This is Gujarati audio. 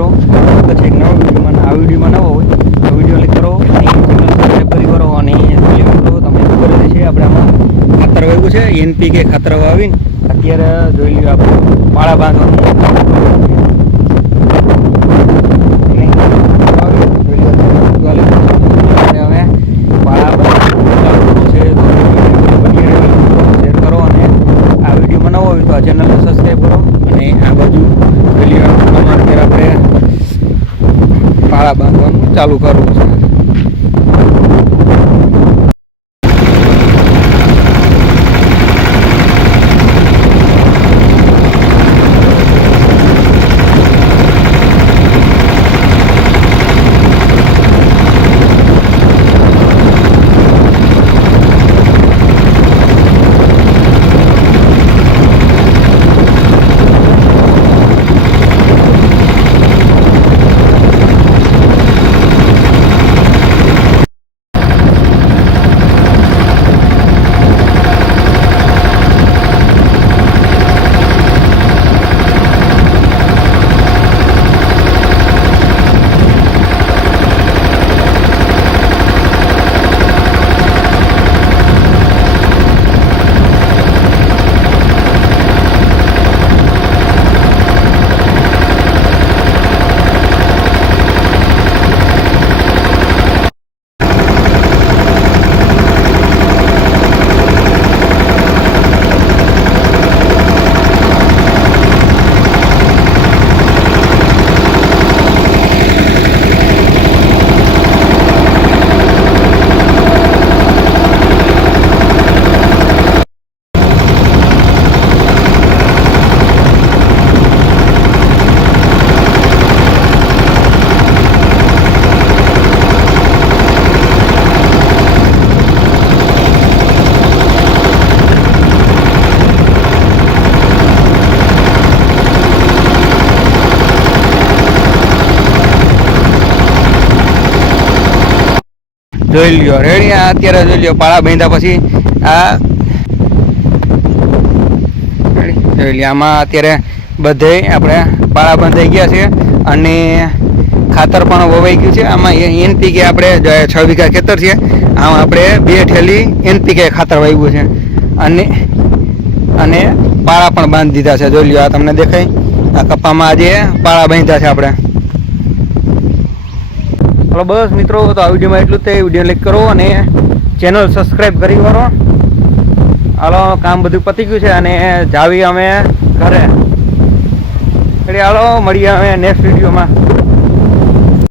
મિત્રો, પછી એક નવો વિડીયોમાં આ વિડીયોમાં નવો હોય તો વિડીયો લાઈક કરો અને ચેનલ સબસ્ક્રાઈબ કરી કરો. અને મિત્રો તમને ખબર જ છે આપણે આમાં ખાતર વાવ્યું છે NPK ખાતર વાવીને અત્યારે જોઈ લ્યો આપણે પાળા બાંધવાનું ચેનલને સબસ્ક્રાઈબ કરો. અને આ બાજુ વિડીયો અત્યારે આપણે પાળા બાંધવાનું ચાલુ કરવું છે. જોઈ લ્યો રેડી. અત્યારે જોઈ લ્યો પાળા બાંધ્યા પછી આ જોઈ લ્યો આમાં અત્યારે બધે આપણે પાળા બંધાઈ ગયા છે અને ખાતર પણ વવાઈ ગયું છે. આમાં NPK આપણે 6 વીઘા ખેતર છે, આમાં આપણે 2 ઠેલી NPK ખાતર વાવ્યું છે અને પાળા પણ બાંધી દીધા છે. જોઈ લ્યો આ તમને દેખાય આ કપામાં આજે પાળા બાંધ્યા છે આપણે. હલો બસ મિત્રો, તો આ વિડીયોમાં એટલું જ તે. વિડીયો લાઈક કરો અને ચેનલ સબસ્ક્રાઈબ કરી કરો. હાલો કામ બધું પતી ગયું છે અને જાવી અમે ઘરે. એટલે હાલો મળીએ અમે નેક્સ્ટ વિડીયોમાં.